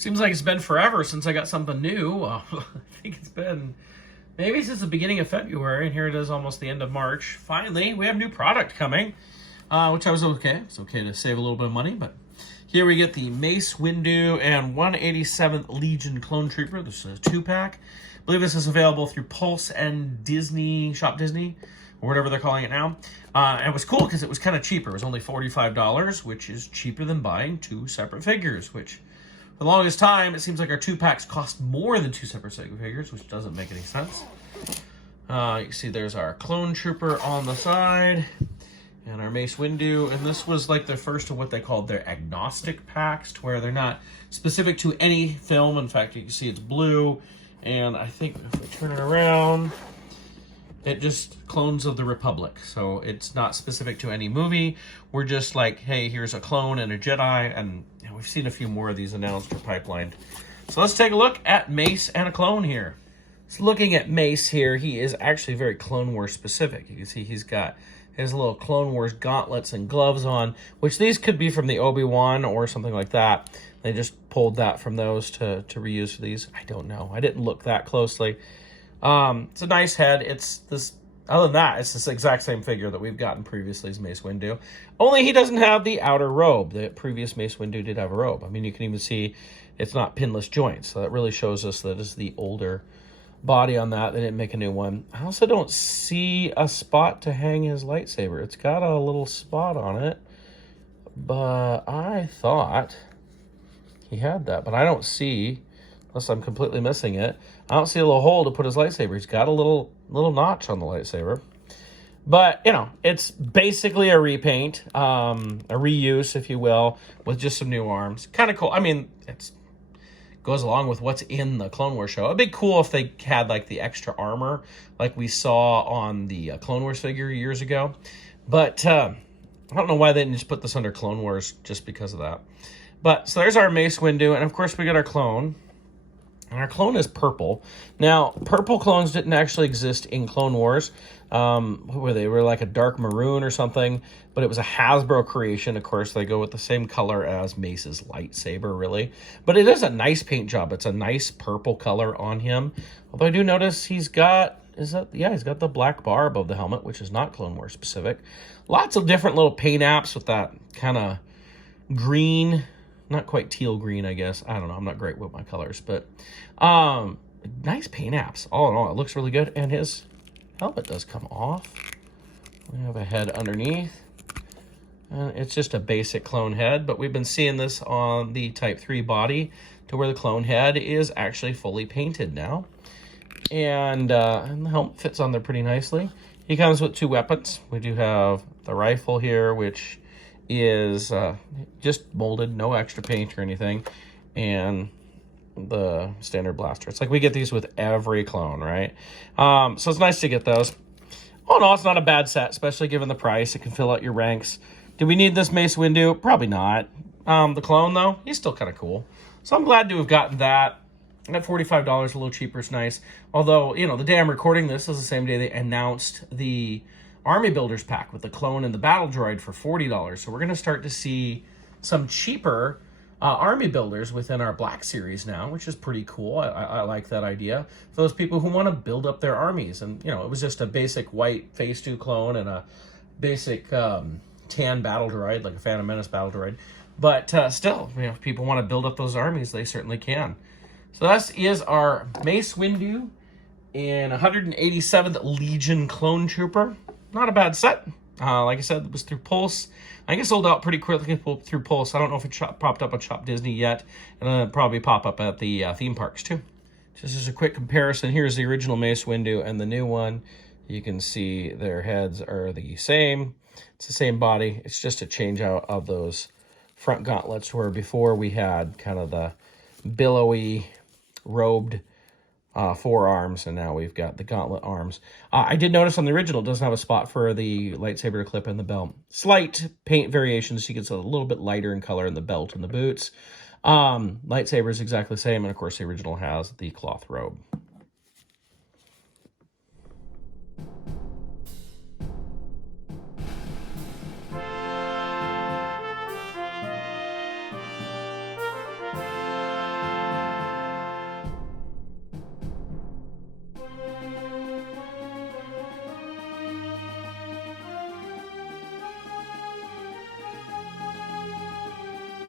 Seems like it's been forever since I got something new. I think it's been maybe since the beginning of February, and here it is almost the end of March. Finally, we have new product coming, which I was okay. It's okay to save a little bit of money, but here we get the Mace, Windu, and 187th Legion Clone Trooper. This is a 2-pack. I believe this is available through Pulse and Disney, Shop Disney, or whatever they're calling it now. And it was cool because it was kind of cheaper. It was only $45, which is cheaper than buying 2 separate figures, which for the longest time, it seems like our 2-packs cost more than 2 separate figures, which doesn't make any sense. You can see there's our Clone Trooper on the side, and our Mace Windu, and this was like the first of what they called their agnostic packs, to where they're not specific to any film. In fact, you can see it's blue, and I think if we turn it around, it just clones of the Republic. So it's not specific to any movie. We're just like, hey, here's a clone and a Jedi, and we've seen a few more of these announced or pipelined. So let's take a look at Mace and a clone here. So looking at Mace here, he is actually very Clone Wars specific. You can see he's got his little Clone Wars gauntlets and gloves on, which these could be from the Obi-Wan or something like that. They just pulled that from those to reuse for these. I don't know. I didn't look that closely. It's a nice head. It's this. Other than that, it's this exact same figure that we've gotten previously as Mace Windu. Only he doesn't have the outer robe. The previous Mace Windu did have a robe. I mean, you can even see it's not pinless joints. So that really shows us that it's the older body on that. They didn't make a new one. I also don't see a spot to hang his lightsaber. It's got a little spot on it, but I thought he had that. But I don't see, unless I'm completely missing it, I don't see a little hole to put his lightsaber. He's got a little notch on the lightsaber. But, you know, it's basically a repaint, a reuse, if you will, with just some new arms. Kind of cool. I mean, it goes along with what's in the Clone Wars show. It'd be cool if they had, like, the extra armor like we saw on the Clone Wars figure years ago. But I don't know why they didn't just put this under Clone Wars just because of that. But, so there's our Mace Windu, and of course we got our clone. And our clone is purple. Now, purple clones didn't actually exist in Clone Wars. Where they were like a dark maroon or something, but it was a Hasbro creation. Of course, they go with the same color as Mace's lightsaber, really. But it is a nice paint job. It's a nice purple color on him. Although I do notice he's got, he's got the black bar above the helmet, which is not Clone Wars specific. Lots of different little paint apps with that kind of green, not quite teal green, I guess. I don't know. I'm not great with my colors, but nice paint apps. All in all, it looks really good. And his helmet does come off. We have a head underneath. It's just a basic clone head, but we've been seeing this on the Type 3 body to where the clone head is actually fully painted now. And the helmet fits on there pretty nicely. He comes with 2 weapons. We do have the rifle here, which is just molded, no extra paint or anything, and the standard blaster. It's like we get these with every clone, right? So it's nice to get those. Oh no, it's not a bad set, especially given the price. It can fill out your ranks. Do we need this Mace Windu? Probably not. The clone, though, he's still kind of cool. So I'm glad to have gotten that. At $45, a little cheaper, it's nice. Although, you know, the day I'm recording this is the same day they announced the Army Builders pack with the clone and the battle droid for $40. So we're going to start to see some cheaper Army Builders within our Black Series now, which is pretty cool. I like that idea. For those people who want to build up their armies. And, you know, it was just a basic white Phase 2 clone and a basic tan battle droid, like a Phantom Menace battle droid. But still, you know, if people want to build up those armies, they certainly can. So that is our Mace Windu and 187th Legion Clone Trooper. Not a bad set. Like I said, it was through Pulse. I think it sold out pretty quickly through Pulse. I don't know if it popped up on Shop Disney yet. And it'll probably pop up at the theme parks too. Just as a quick comparison, here's the original Mace Windu and the new one. You can see their heads are the same. It's the same body. It's just a change out of those front gauntlets, where before we had kind of the billowy, robed forearms, and now we've got the gauntlet arms. I did notice on the original it doesn't have a spot for the lightsaber to clip in the belt. Slight paint variations. You can see a little bit lighter in color in the belt and the boots. Lightsaber is exactly the same, and of course the original has the cloth robe.